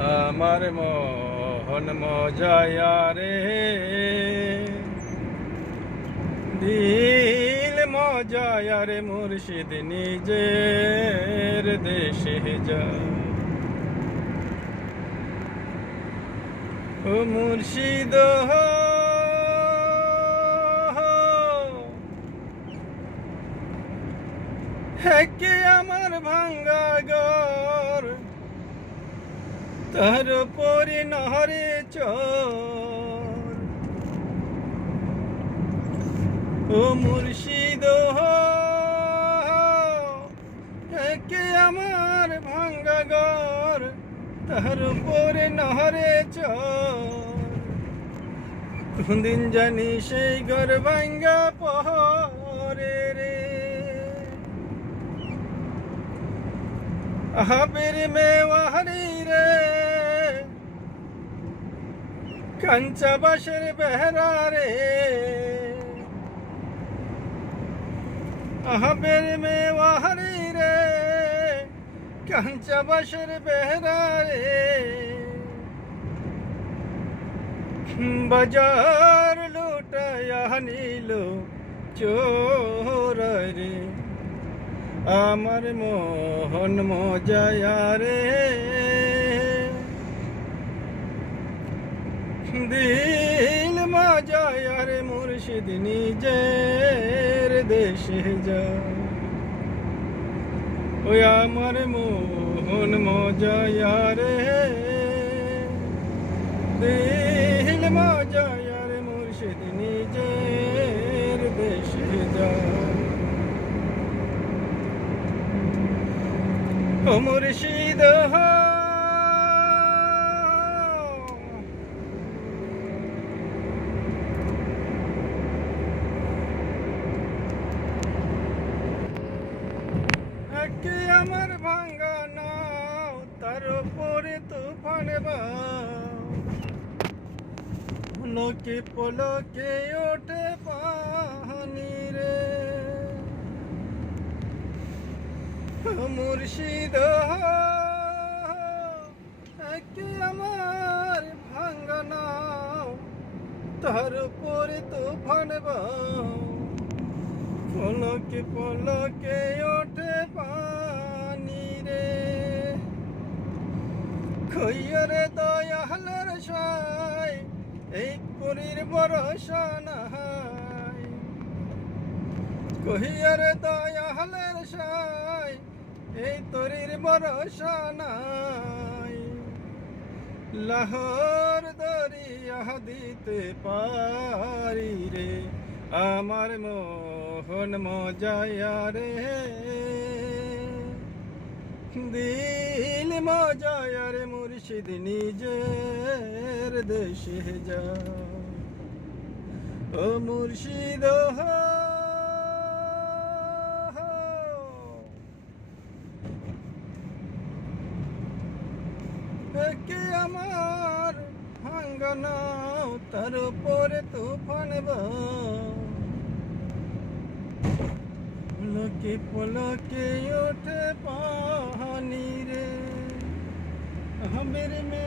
আমার মোহন মজায়া রে দিল মজায়া রে মুর্শিদ নিজের দেশে যা ও মুর্শিদ হেকে আমার ভাঙ্গা ঘর তার পরে নহরে চর ও মুর্শিদ হেকে আমার ভাঙ্গা ঘর তার পরে নহরে চর কোনদিন জানি সেই ঘর ভাঙ্গা পরে রে আহাবের মেওয়ারি রে কাঞ্চা বাসের বেহরা রে আহাবের মেওয়ারি রে কাঞ্চা বাসের বেহরা রে বাজার লুটায়া নিল চোর রে আমার মোহন মজায়া রে দিল মজায়া রে মুর্শিদ নিজের দেশে যা ওই আমার মোহন মজায়া রে দিল মজায়া রে মুর্শিদ নিজের দেশে যা ও মুর্শিদ একে আমার ভাঙ্গা নাও তার উপরে তুফান পলকে পলকে ওঠে পানি রে মুর্শিদ একে আমার ভাঙ্গা নাও তার উপরে তুফান পলকে পলকে ওঠে পানি রে খৈয়রে দয়ালের সাই এই পুরীর ভরসা নাই কহিয়ারে দয়ালের সাই এই তরির ভরসা নাই লাহোর দরিয়া দিতে পারি রে আমার মোহন মজায়া রে দিল মজায়া রে মুর্শিদ নিজের দেশে যা ও মুর্শিদ একে আমার ভাঙ্গা নাও তার উপরে তুফান পলকে পলকে ওঠে পানি রে আহাবের মে